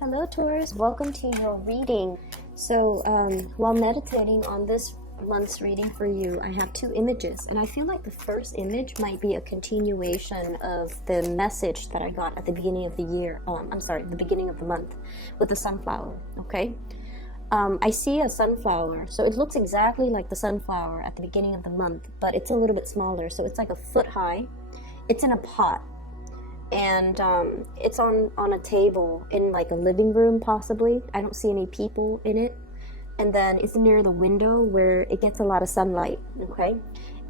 Hello Taurus, welcome to your reading. So while meditating on this month's reading for you, I have two images, and I feel like the first image might be a continuation of the message that I got at the beginning of the year. The beginning of the month with the sunflower. Okay, I see a sunflower, so it looks exactly like the sunflower at the beginning of the month, but it's a little bit smaller, so it's like a foot high. It's in a pot. And it's on a table in like a living room possibly. I don't see any people in it. And then it's near the window where it gets a lot of sunlight, okay?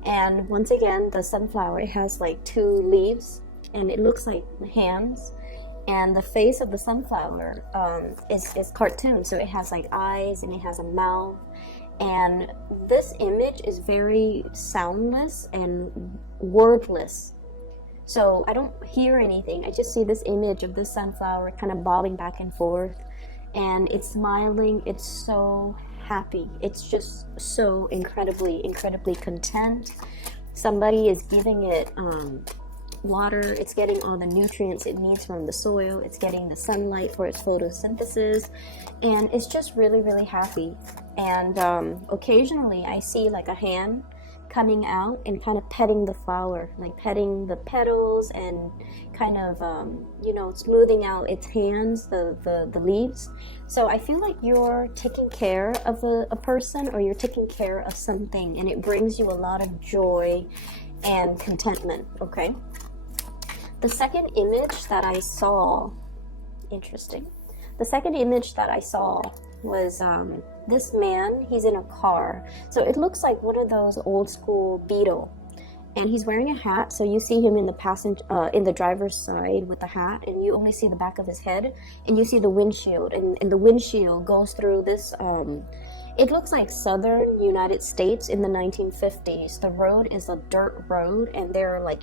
And once again, the sunflower, it has like two leaves and it looks like hands. And the face of the sunflower is cartoon, so it has like eyes and it has a mouth. And this image is very soundless and wordless. So I don't hear anything. I just see this image of this sunflower kind of bobbing back and forth. And it's smiling. It's so happy. It's just so incredibly content. Somebody is giving it water. It's getting all the nutrients it needs from the soil. It's getting the sunlight for its photosynthesis. And it's just really happy. And occasionally I see like a hand coming out and kind of petting the flower, like petting the petals and kind of smoothing out its hands, the leaves. So I feel like you're taking care of a person, or you're taking care of something, and it brings you a lot of joy and contentment. Okay, the second image that I saw, the second image that I saw was this man. He's in a car, so it looks like one of those old school Beetle, and he's wearing a hat, so you see him in the in the driver's side with the hat, and you only see the back of his head, and you see the windshield, and the windshield goes through this it looks like southern United States in the 1950s. The road is a dirt road, and there are like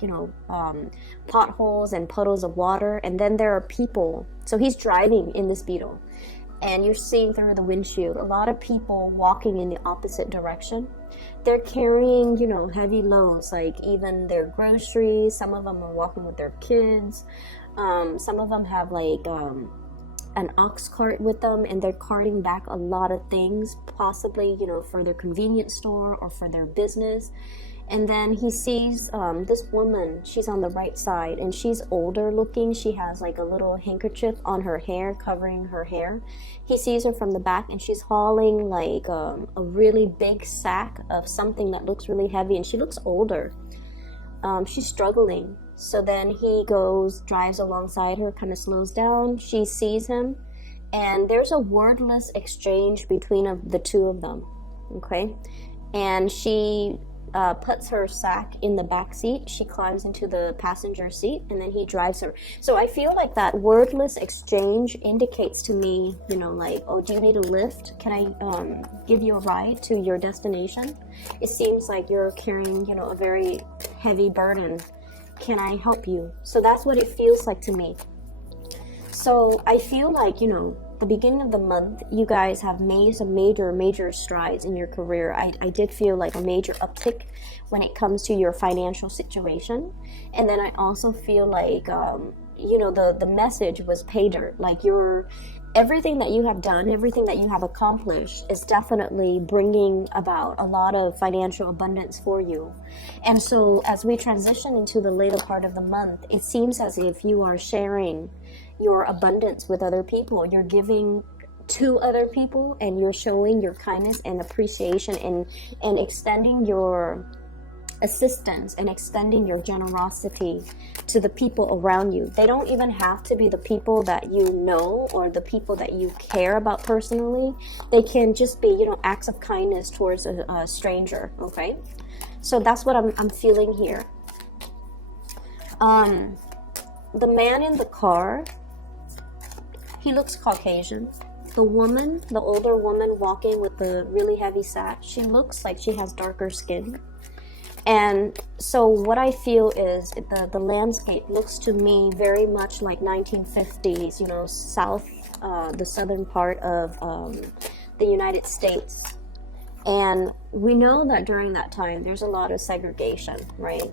potholes and puddles of water, and then there are people. So he's driving in this Beetle, and you're seeing through the windshield a lot of people walking in the opposite direction. They're carrying, heavy loads, like even their groceries. Some of them are walking with their kids. Some of them have like an ox cart with them, and they're carting back a lot of things, possibly, for their convenience store or for their business. And then he sees this woman. She's on the right side, and she's older looking. She has like a little handkerchief on her hair, covering her hair. He sees her from the back, and she's hauling like a really big sack of something that looks really heavy, and she looks older. She's struggling. So then he drives alongside her, kind of slows down. She sees him, and there's a wordless exchange between the two of them. Okay, and she puts her sack in the back seat. She climbs into the passenger seat, and then he drives her. So I feel like that wordless exchange indicates to me, like, oh, do you need a lift? Can I give you a ride to your destination? It seems like you're carrying, a very heavy burden. Can I help you? So that's what it feels like to me. So I feel like, the beginning of the month, you guys have made some major strides in your career. I did feel like a major uptick when it comes to your financial situation. And then I also feel like, the message was pay dirt. Like everything that you have done, everything that you have accomplished is definitely bringing about a lot of financial abundance for you. And so as we transition into the later part of the month, it seems as if you are sharing your abundance with other people. You're giving to other people, and you're showing your kindness and appreciation and extending your assistance and extending your generosity to the people around you. They don't even have to be the people that you know or the people that you care about personally. They can just be, acts of kindness towards a stranger. Okay, so that's what I'm feeling here. The man in the car, he looks Caucasian. The woman, the older woman walking with the really heavy sack, she looks like she has darker skin. And so what I feel is the landscape looks to me very much like 1950s, the southern part of the United States. And we know that during that time, there's a lot of segregation, right?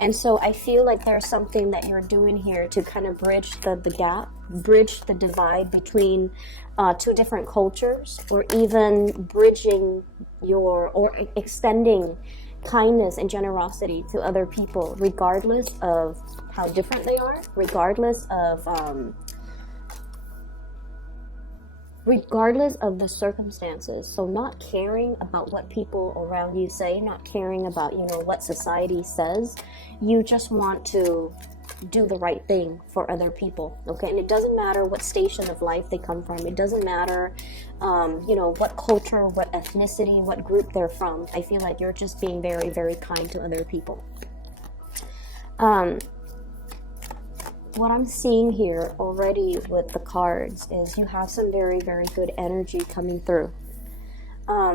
And so I feel like there's something that you're doing here to kind of bridge the gap, bridge the divide between two different cultures, or even bridging or extending kindness and generosity to other people, regardless of how different they are, regardless of the circumstances. So not caring about what people around you say, not caring about, what society says. You just want to do the right thing for other people, okay? And it doesn't matter what station of life they come from. It doesn't matter, what culture, what ethnicity, what group they're from. I feel like you're just being very, very kind to other people. What I'm seeing here already with the cards is you have some very, very good energy coming through.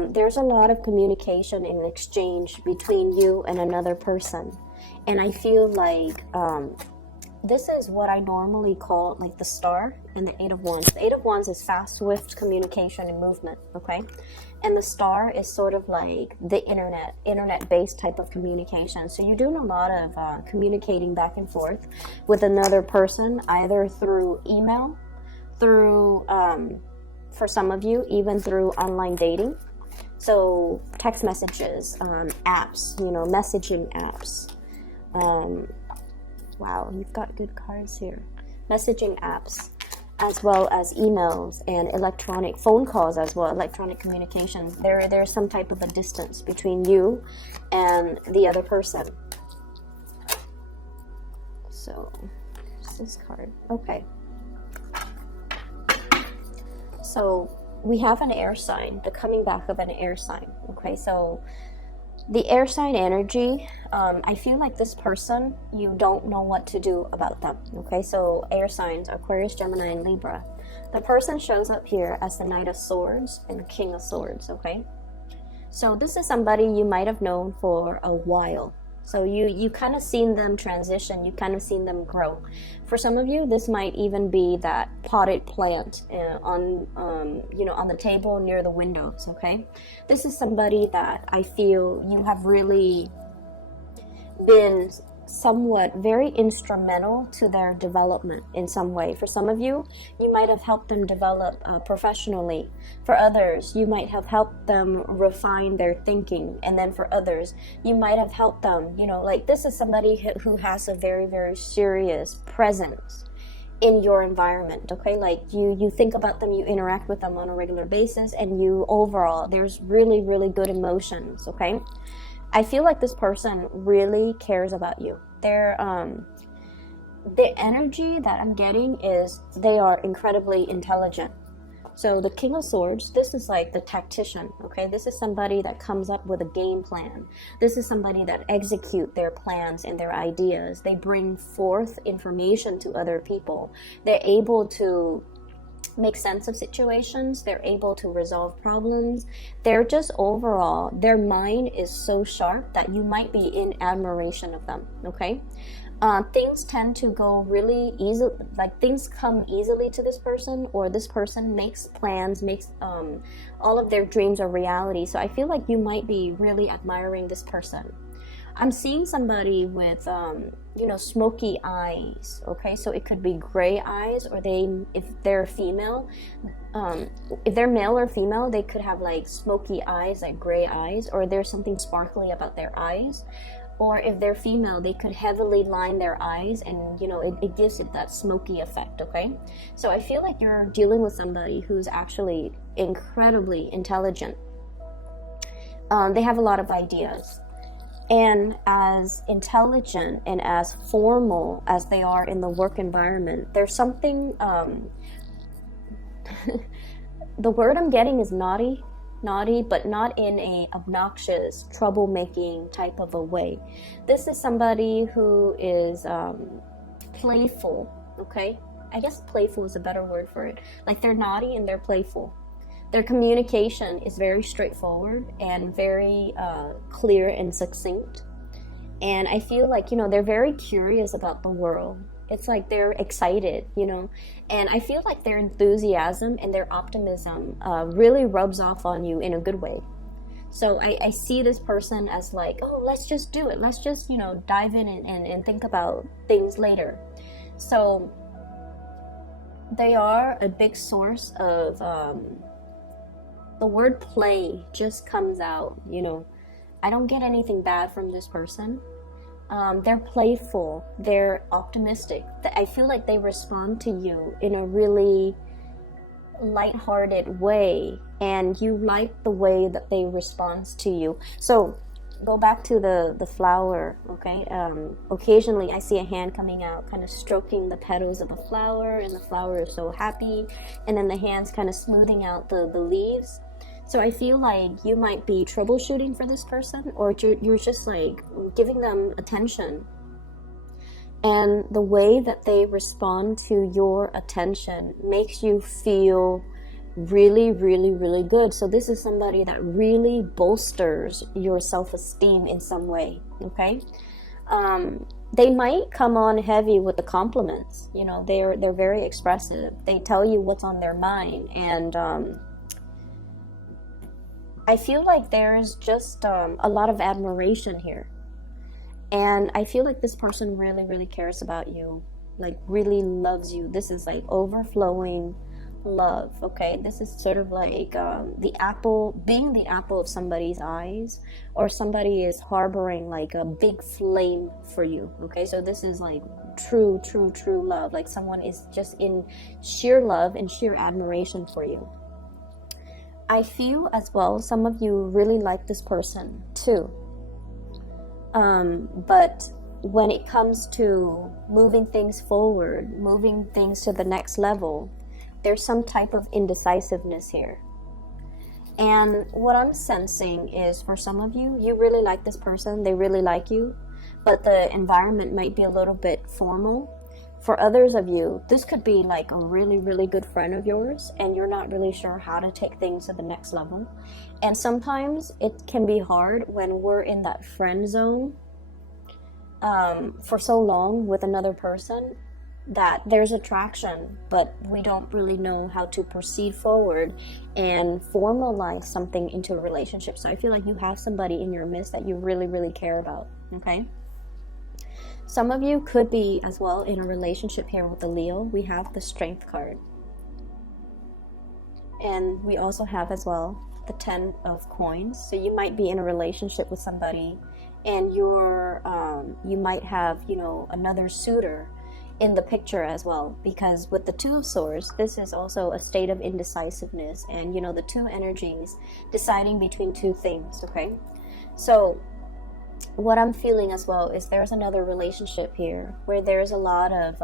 There's a lot of communication and exchange between you and another person. And I feel like this is what I normally call like the star and the 8 of Wands. The 8 of Wands is fast, swift communication and movement, okay? And the star is sort of like the internet-based type of communication. So you're doing a lot of communicating back and forth with another person, either through email, through, for some of you, even through online dating. So text messages, apps, messaging apps. Wow, you've got good cards here. Messaging apps, as well as emails and electronic phone calls as well, electronic communications. There's some type of a distance between you and the other person. So, this card. Okay. So, we have an air sign, the coming back of an air sign. Okay, so the air sign energy, I feel like this person, you don't know what to do about them. Okay, so air signs, Aquarius, Gemini, and Libra. The person shows up here as the Knight of Swords and the King of Swords. Okay, so this is somebody you might have known for a while. So you kind of seen them transition, you kind of seen them grow. For some of you, this might even be that potted plant on the table near the windows, okay? This is somebody that I feel you have really been somewhat very instrumental to their development in some way. For some of you, you might have helped them develop professionally. For others, you might have helped them refine their thinking. And then for others, you might have helped them, like this is somebody who has a very, very serious presence in your environment, okay? Like you think about them, you interact with them on a regular basis, and you overall, there's really, really good emotions, okay? I feel like this person really cares about you. The energy that I'm getting is they are incredibly intelligent. So the King of Swords, this is like the tactician, okay? This is somebody that comes up with a game plan. This is somebody that execute their plans and their ideas. They bring forth information to other people. They're able to make sense of situations. They're able to resolve problems. They're just overall, their mind is so sharp that you might be in admiration of them, okay? Things tend to go really easy, like things come easily to this person, or this person makes plans, makes all of their dreams a reality. So I feel like you might be really admiring this person. I'm seeing somebody with, smoky eyes, okay? So it could be gray eyes, or if they're female, if they're male or female, they could have like smoky eyes, like gray eyes, or there's something sparkly about their eyes. Or if they're female, they could heavily line their eyes, and, it gives it that smoky effect, okay? So I feel like you're dealing with somebody who's actually incredibly intelligent. They have a lot of ideas. And as intelligent and as formal as they are in the work environment, there's something, the word I'm getting is naughty, but not in a obnoxious, troublemaking type of a way. This is somebody who is playful, okay? I guess playful is a better word for it. Like they're naughty and they're playful. Their communication is very straightforward and very clear and succinct. And I feel like, they're very curious about the world. It's like they're excited, and I feel like their enthusiasm and their optimism really rubs off on you in a good way. So I see this person as like, oh, let's just do it. Let's just, you know, dive in and think about things later. So they are a big source of, the word play just comes out, you know. I don't get anything bad from this person. They're playful. They're optimistic. I feel like they respond to you in a really lighthearted way, and you like the way that they respond to you. So go back to the flower, okay? Occasionally I see a hand coming out, kind of stroking the petals of a flower, and the flower is so happy, and then the hand's kind of smoothing out the leaves. So I feel like you might be troubleshooting for this person, or you're just like giving them attention. And the way that they respond to your attention makes you feel really, really, really good. So this is somebody that really bolsters your self-esteem in some way, okay? They might come on heavy with the compliments. You know, they're very expressive. They tell you what's on their mind, and I feel like there's just a lot of admiration here. And I feel like this person really, really cares about you, like really loves you. This is like overflowing love, okay? This is sort of like being the apple of somebody's eyes, or somebody is harboring like a big flame for you, okay? So this is like true, true, true love. Like someone is just in sheer love and sheer admiration for you. I feel as well, some of you really like this person too. But when it comes to moving things forward, moving things to the next level, there's some type of indecisiveness here. And what I'm sensing is, for some of you, you really like this person, they really like you, but the environment might be a little bit formal. For others of you, this could be like a really, really good friend of yours, and you're not really sure how to take things to the next level. And sometimes it can be hard when we're in that friend zone for so long with another person, that there's attraction, but we don't really know how to proceed forward and formalize something into a relationship. So I feel like you have somebody in your midst that you really, really care about, okay? Some of you could be as well in a relationship here with the Leo. We have the Strength card. And we also have as well the 10 of coins. So you might be in a relationship with somebody, and you might have, you know, another suitor in the picture as well, because with the 2 of swords, this is also a state of indecisiveness, and you know, the 2 energies deciding between 2 things, okay? So what I'm feeling as well is there's another relationship here where there's a lot of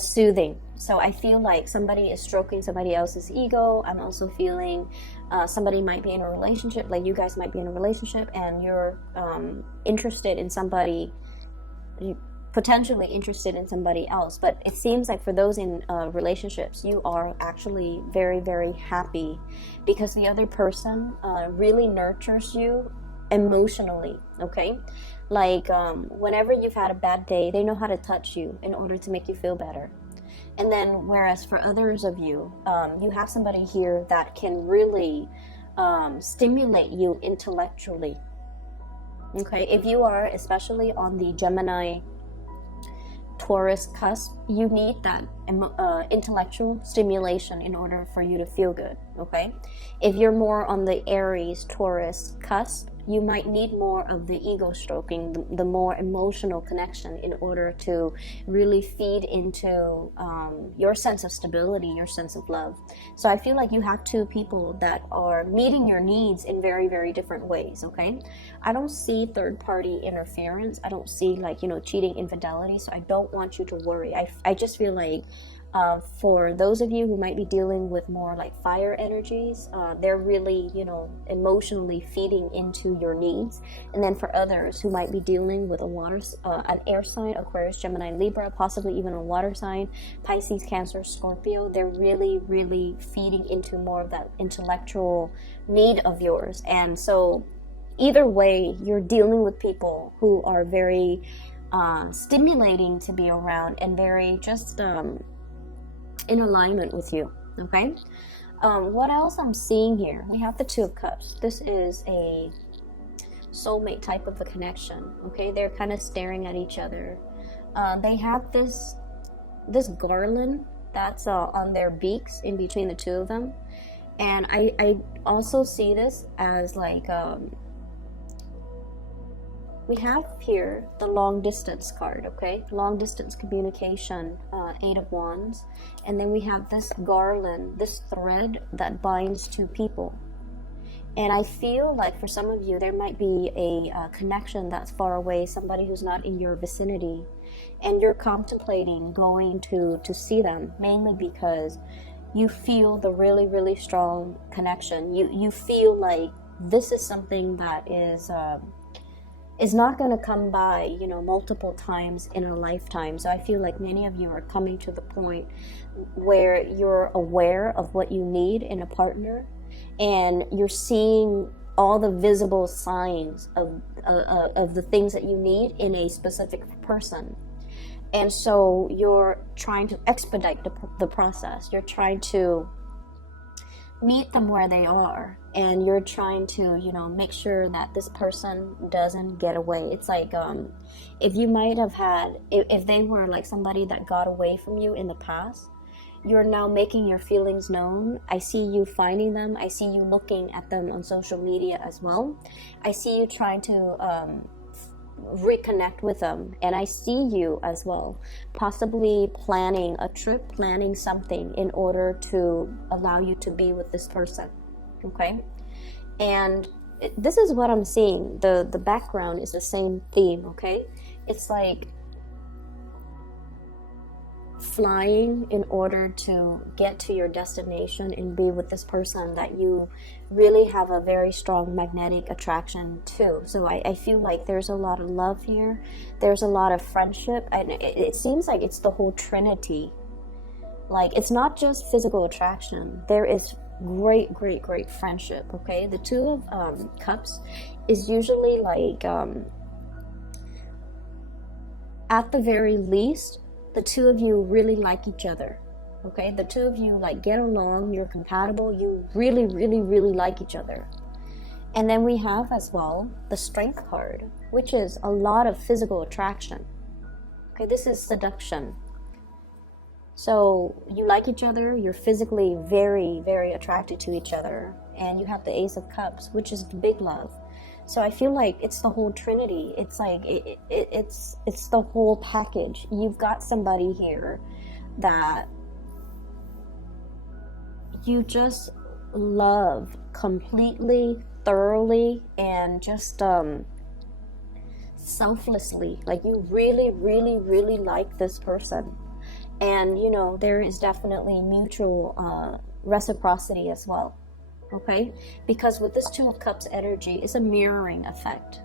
soothing. So I feel like somebody is stroking somebody else's ego. I'm also feeling somebody might be in a relationship, like you guys might be in a relationship, and you're interested in somebody, potentially interested in somebody else. But it seems like for those in relationships, you are actually very, very happy because the other person really nurtures you emotionally, okay? Like whenever you've had a bad day, they know how to touch you in order to make you feel better. And then whereas for others of you, you have somebody here that can really stimulate you intellectually, okay? If you are especially on the Gemini Taurus cusp, you need that intellectual stimulation in order for you to feel good, okay? If you're more on the Aries Taurus cusp, you might need more of the ego stroking, the more emotional connection, in order to really feed into your sense of stability, your sense of love. So I feel like you have 2 people that are meeting your needs in very, very different ways, okay? I don't see third-party interference. I don't see, like, you know, cheating, infidelity, so I don't want you to worry. I just feel like for those of you who might be dealing with more like fire energies, they're really, you know, emotionally feeding into your needs. And then for others who might be dealing with an air sign, Aquarius, Gemini, Libra, possibly even a water sign, Pisces, Cancer, Scorpio, they're really, really feeding into more of that intellectual need of yours. And so either way, you're dealing with people who are very stimulating to be around and very just in alignment with you, okay? What else I'm seeing here? We have the Two of Cups. This is a soulmate type of a connection. Okay, they're kind of staring at each other. They have this garland that's on their beaks in between the two of them, and I also see this as like we have here the long distance card. Okay, long distance communication, Eight of Wands, and then we have this garland, this thread that binds two people. And I feel like for some of you, there might be a connection that's far away, somebody who's not in your vicinity, and you're contemplating going to see them, mainly because you feel the really, really strong connection. You feel like this is something that is not going to come by, you know, multiple times in a lifetime. So I feel like many of you are coming to the point where you're aware of what you need in a partner, and you're seeing all the visible signs of the things that you need in a specific person. And so you're trying to expedite the process. You're trying to meet them where they are, and you're trying to, you know, make sure that this person doesn't get away. It's like if you might have had, if they were like somebody that got away from you in the past, you're now making your feelings known. I see you finding them. I see you looking at them on social media as well. I see you trying to reconnect with them, and I see you as well possibly planning a trip, planning something in order to allow you to be with this person. Okay, and this is what I'm seeing. The background is the same theme. Okay, it's like flying in order to get to your destination and be with this person that you really have a very strong magnetic attraction to. So I feel like there's a lot of love here, there's a lot of friendship, and it seems like it's the whole trinity. Like, it's not just physical attraction, there is great friendship. Okay, the Two of Cups is usually like at the very least, the two of you really like each other. Okay, the two of you like get along, you're compatible, you really like each other. And then we have as well the Strength card, which is a lot of physical attraction. Okay, this is seduction. So you like each other, you're physically very attracted to each other, and you have the Ace of Cups, which is the big love. So I feel like it's the whole trinity. It's like it's the whole package. You've got somebody here that you just love completely, thoroughly, and just selflessly. Like, you really like this person. And, you know, there is definitely mutual reciprocity as well. Okay, because with this Two of Cups energy, it's a mirroring effect.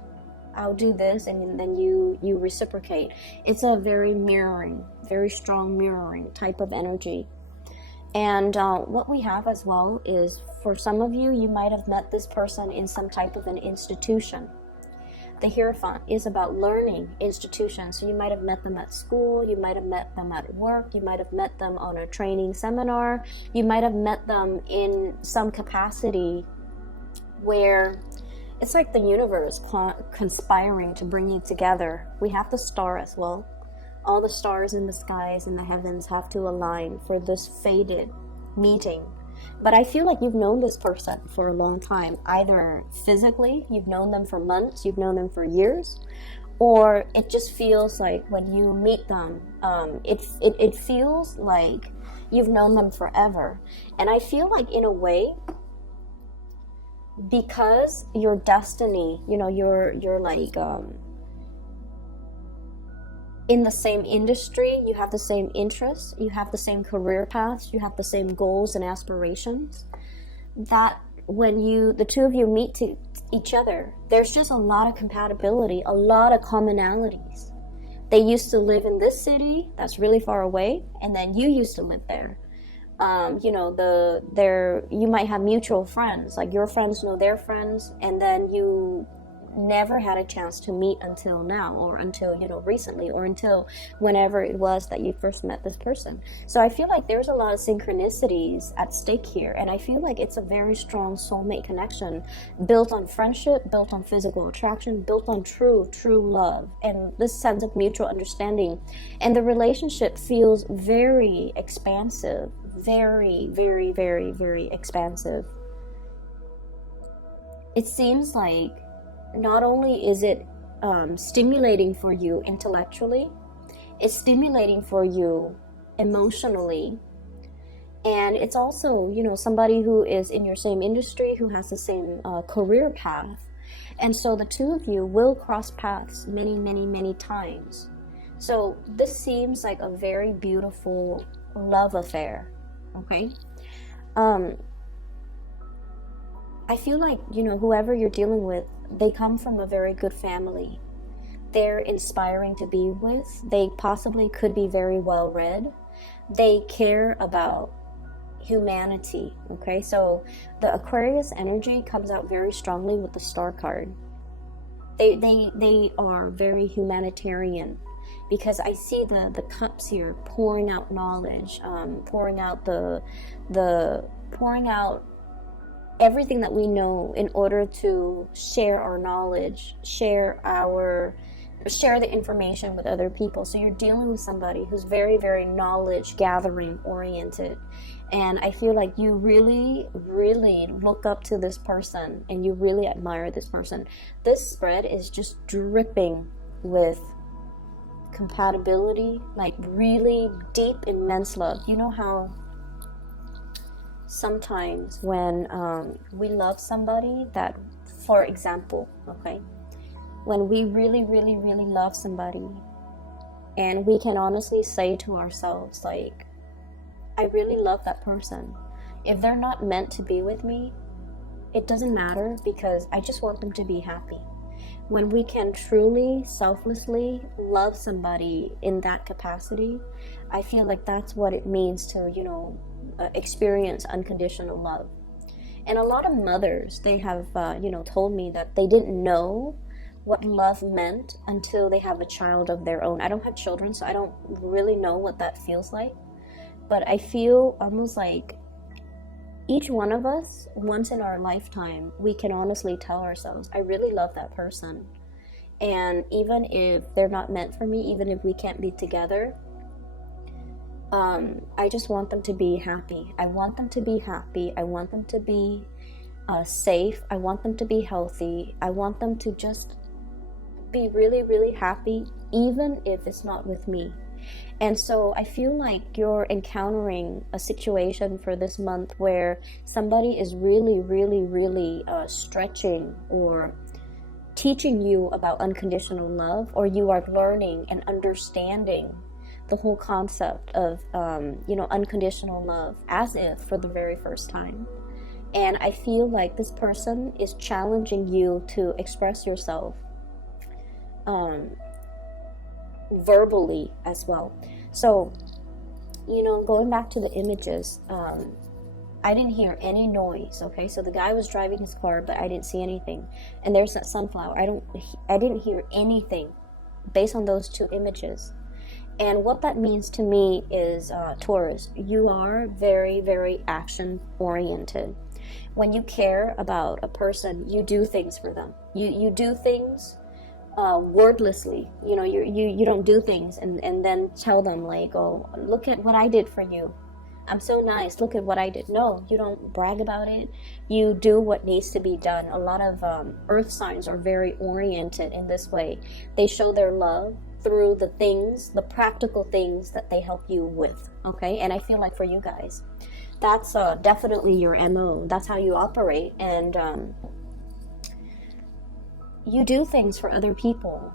I'll do this, and then you reciprocate. It's a very mirroring, very strong mirroring type of energy. And what we have as well is, for some of you, you might have met this person in some type of an institution. The Hierophant is about learning institutions. So you might have met them at school, you might have met them at work, you might have met them on a training seminar, you might have met them in some capacity where it's like the universe conspiring to bring you together. We have the Star as well. All the stars in the skies and the heavens have to align for this fated meeting. But I feel like you've known this person for a long time. Either physically, you've known them for months, you've known them for years, or it just feels like when you meet them, it feels like you've known them forever. And I feel like, in a way, because your destiny, you know, you're like in the same industry, you have the same interests, you have the same career paths, you have the same goals and aspirations, that when the two of you meet each other, there's just a lot of compatibility, a lot of commonalities. They used to live in this city that's really far away, and then you used to live there. You know, you might have mutual friends, like your friends know their friends, and then you never had a chance to meet until now, or until, you know, recently, or until whenever it was that you first met this person. So I feel like there's a lot of synchronicities at stake here, and I feel like it's a very strong soulmate connection, built on friendship, built on physical attraction, built on true love, and this sense of mutual understanding. And the relationship feels very expansive, very, very, very, very expansive. It seems like not only is it stimulating for you intellectually, it's stimulating for you emotionally, and it's also, you know, somebody who is in your same industry, who has the same career path, and so the two of you will cross paths many, many, many times. So this seems like a very beautiful love affair, okay? I feel like, you know, whoever you're dealing with, they come from a very good family. They're inspiring to be with. They possibly could be very well read. They care about humanity, okay? So the Aquarius energy comes out very strongly with the Star card. They are very humanitarian, because I see the cups here pouring out knowledge, pouring out pouring out everything that we know in order to share our knowledge, share the information with other people. So you're dealing with somebody who's very, very knowledge gathering oriented, and I feel like you really, really look up to this person and you really admire this person. This spread is just dripping with compatibility, like really deep, immense love. You know how sometimes when we love somebody, that, for example, okay, when we really, really, really love somebody, and we can honestly say to ourselves, like, I really love that person. If they're not meant to be with me, it doesn't matter, because I just want them to be happy. When we can truly, selflessly love somebody in that capacity, I feel like that's what it means to, you know, experience unconditional love. And a lot of mothers, they have you know, told me that they didn't know what love meant until they have a child of their own. I don't have children, so I don't really know what that feels like, but I feel almost like each one of us, once in our lifetime, we can honestly tell ourselves, I really love that person, and even if they're not meant for me, even if we can't be together, I just want them to be happy. I want them to be happy. I want them to be safe. I want them to be healthy. I want them to just be really, really happy, even if it's not with me. And so I feel like you're encountering a situation for this month where somebody is really, really, really stretching or teaching you about unconditional love, or you are learning and understanding the whole concept of you know, unconditional love as if for the very first time. And I feel like this person is challenging you to express yourself verbally as well. So, you know, going back to the images, I didn't hear any noise, okay? So the guy was driving his car, but I didn't see anything. And there's that sunflower. I didn't hear anything based on those two images. And what that means to me is, Taurus, you are very, very action oriented. When you care about a person, you do things for them. You do things wordlessly. You know, you don't do things and then tell them, like, oh, look at what I did for you. I'm so nice. Look at what I did. No, you don't brag about it. You do what needs to be done. A lot of earth signs are very oriented in this way. They show their love through the things, the practical things that they help you with, okay? And I feel like for you guys, that's definitely your MO. That's how you operate, and you do things for other people.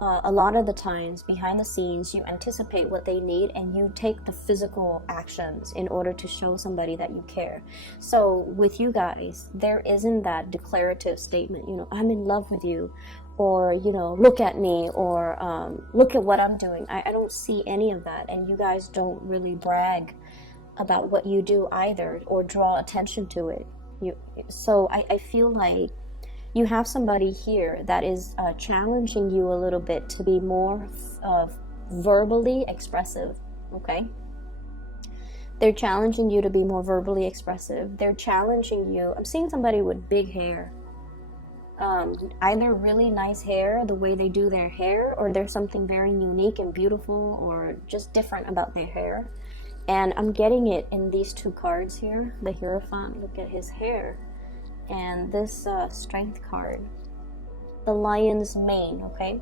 A lot of the times, behind the scenes, you anticipate what they need and you take the physical actions in order to show somebody that you care. So with you guys, there isn't that declarative statement, you know, I'm in love with you, or, you know, look at me, or look at what I'm doing. I don't see any of that, and you guys don't really brag about what you do either, or draw attention to it. So I feel like you have somebody here that is challenging you a little bit to be more verbally expressive, okay? They're challenging you to be more verbally expressive. They're challenging you. I'm seeing somebody with big hair. Either really nice hair, the way they do their hair, or there's something very unique and beautiful or just different about their hair. And I'm getting it in these two cards here. The Hierophant, look at his hair. And this Strength card. The lion's mane, okay?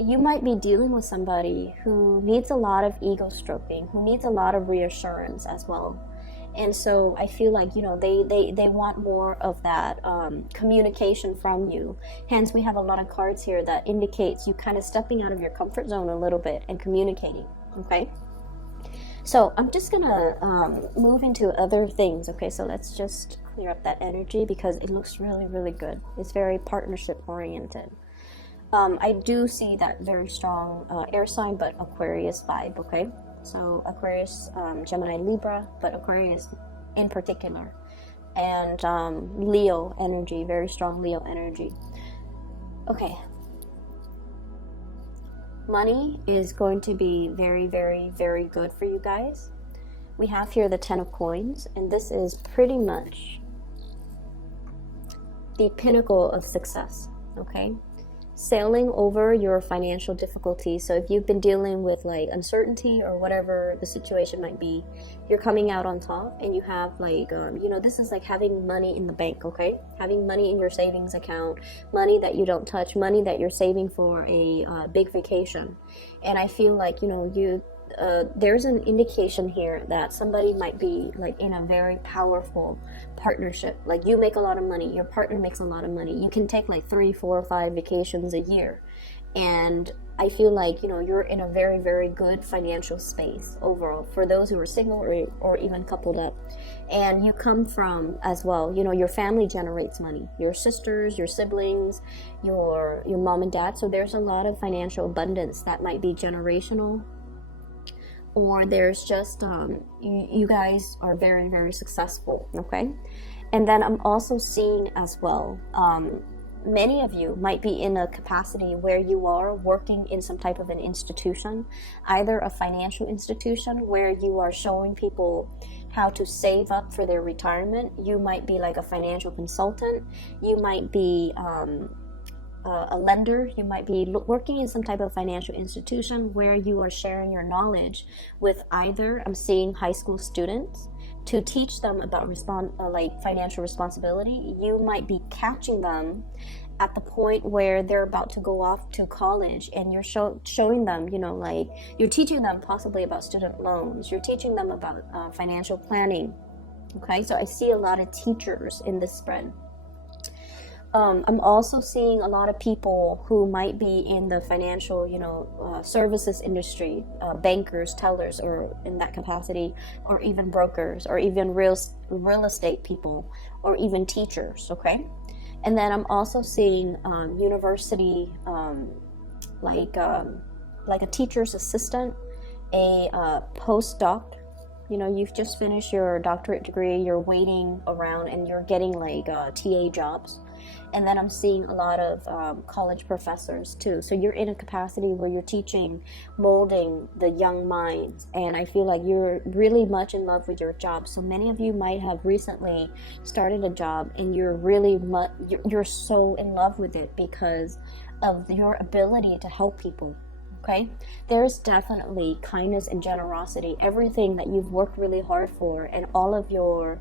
You might be dealing with somebody who needs a lot of ego stroking, who needs a lot of reassurance as well. And so I feel like, you know, they want more of that communication from you. Hence, we have a lot of cards here that indicates you kind of stepping out of your comfort zone a little bit and communicating, okay? So I'm just gonna move into other things, okay? So let's just clear up that energy because it looks really, really good. It's very partnership oriented. I do see that very strong air sign, but Aquarius vibe, okay? So Aquarius, Gemini, Libra, but Aquarius in particular. And Leo energy, very strong Leo energy. Okay. Money is going to be very, very, very good for you guys. We have here the 10 of coins, and this is pretty much the pinnacle of success, okay? Sailing over your financial difficulties. So if you've been dealing with like uncertainty or whatever the situation might be, you're coming out on top, and you have like, you know, this is like having money in the bank, okay? Having money in your savings account, money that you don't touch, money that you're saving for a big vacation. And I feel like, you know, there's an indication here that somebody might be like in a very powerful partnership. Like you make a lot of money, your partner makes a lot of money. You can take like 3, 4, or 5 vacations a year. And I feel like, you know, you're in a very, very good financial space overall for those who are single or even coupled up. And you come from as well, you know, your family generates money, your sisters, your siblings, your mom and dad. So there's a lot of financial abundance that might be generational. Or there's just, you guys are very, very successful, okay? And then I'm also seeing as well, many of you might be in a capacity where you are working in some type of an institution, either a financial institution where you are showing people how to save up for their retirement. You might be like a financial consultant. You might be a lender. You might be working in some type of financial institution where you are sharing your knowledge with either, I'm seeing high school students, to teach them about like financial responsibility. You might be catching them at the point where they're about to go off to college, and you're showing them, you know, like you're teaching them possibly about student loans. You're teaching them about financial planning. Okay, so I see a lot of teachers in this spread. I'm also seeing a lot of people who might be in the financial, you know, services industry, bankers, tellers, or in that capacity, or even brokers, or even real estate people, or even teachers, okay? And then I'm also seeing university, like a teacher's assistant, a postdoc. You know, you've just finished your doctorate degree, you're waiting around, and you're getting like TA jobs. And then I'm seeing a lot of college professors too. So you're in a capacity where you're teaching, molding the young minds. And I feel like you're really much in love with your job. So many of you might have recently started a job, and you're really you're so in love with it because of your ability to help people. Okay, there's definitely kindness and generosity, everything that you've worked really hard for, and all of your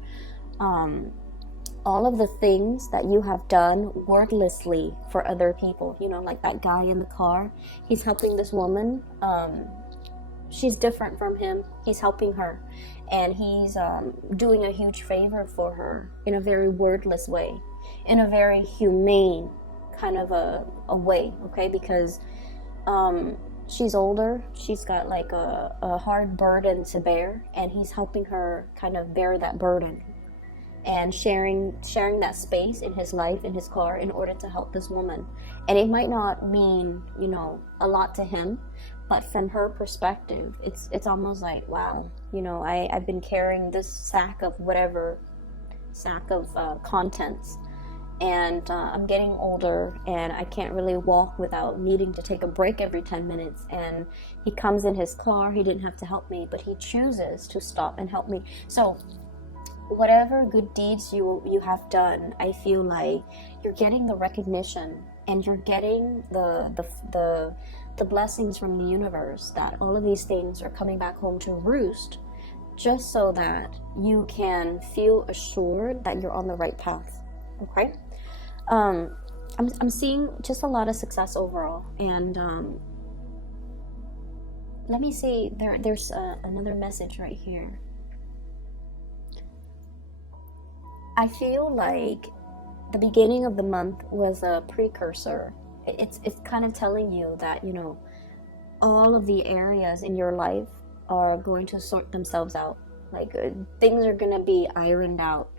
all of the things that you have done wordlessly for other people. You know, like that guy in the car, he's helping this woman. She's different from him. He's helping her, and he's doing a huge favor for her in a very wordless way, in a very humane kind of a way, okay? Because she's older, she's got like a hard burden to bear, and he's helping her kind of bear that burden, and sharing that space in his life, in his car, in order to help this woman. And it might not mean, you know, a lot to him, but from her perspective, it's almost like, wow, you know, I've been carrying this sack of contents, and I'm getting older and I can't really walk without needing to take a break every 10 minutes. And he comes in his car, he didn't have to help me, but he chooses to stop and help me. So whatever good deeds you have done, I feel like you're getting the recognition and you're getting the blessings from the universe, that all of these things are coming back home to roost, just so that you can feel assured that you're on the right path. Okay. I'm seeing just a lot of success overall, and let me see, there's another message right here. I feel like the beginning of the month was a precursor. It's kind of telling you that, you know, all of the areas in your life are going to sort themselves out. Like things are going to be ironed out.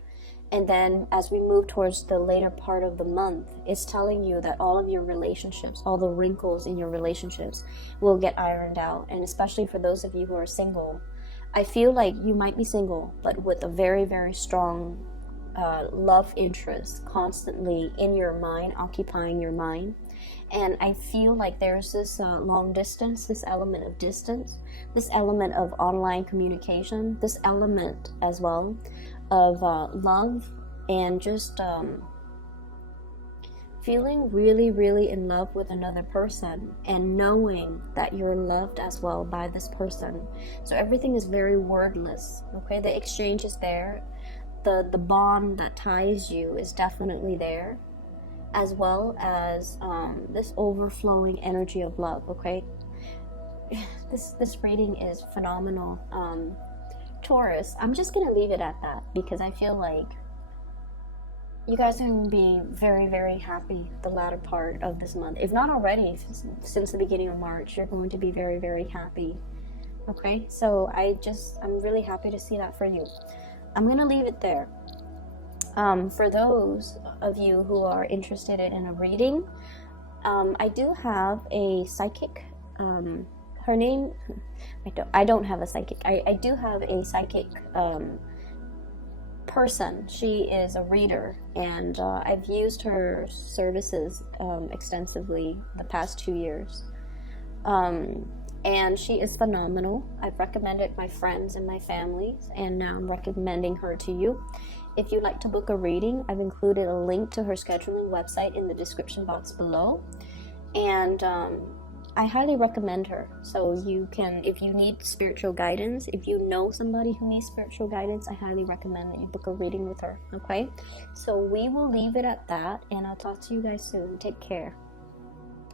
And then as we move towards the later part of the month, it's telling you that all of your relationships, all the wrinkles in your relationships will get ironed out. And especially for those of you who are single, I feel like you might be single, but with a very, very strong love interest constantly in your mind, occupying your mind. And I feel like there's this long distance, this element of distance, this element of online communication, this element as well of love, and just feeling really, really in love with another person and knowing that you're loved as well by this person. So everything is very wordless, okay? The exchange is there. The bond that ties you is definitely there, as well as this overflowing energy of love, okay? This reading is phenomenal. Taurus, I'm just going to leave it at that, because I feel like you guys are going to be very, very happy the latter part of this month. If not already, since the beginning of March, you're going to be very, very happy. Okay, so I'm really happy to see that for you. I'm going to leave it there. For those of you who are interested in a reading, I do have a psychic. Her name, I don't have a psychic. I do have a psychic person. She is a reader, and I've used her services extensively the past 2 years. And she is phenomenal. I've recommended my friends and my families, and now I'm recommending her to you. If you'd like to book a reading, I've included a link to her scheduling website in the description box below. And I highly recommend her. So you can, if you need spiritual guidance, if you know somebody who needs spiritual guidance, I highly recommend that you book a reading with her, okay? So we will leave it at that, and I'll talk to you guys soon. Take care.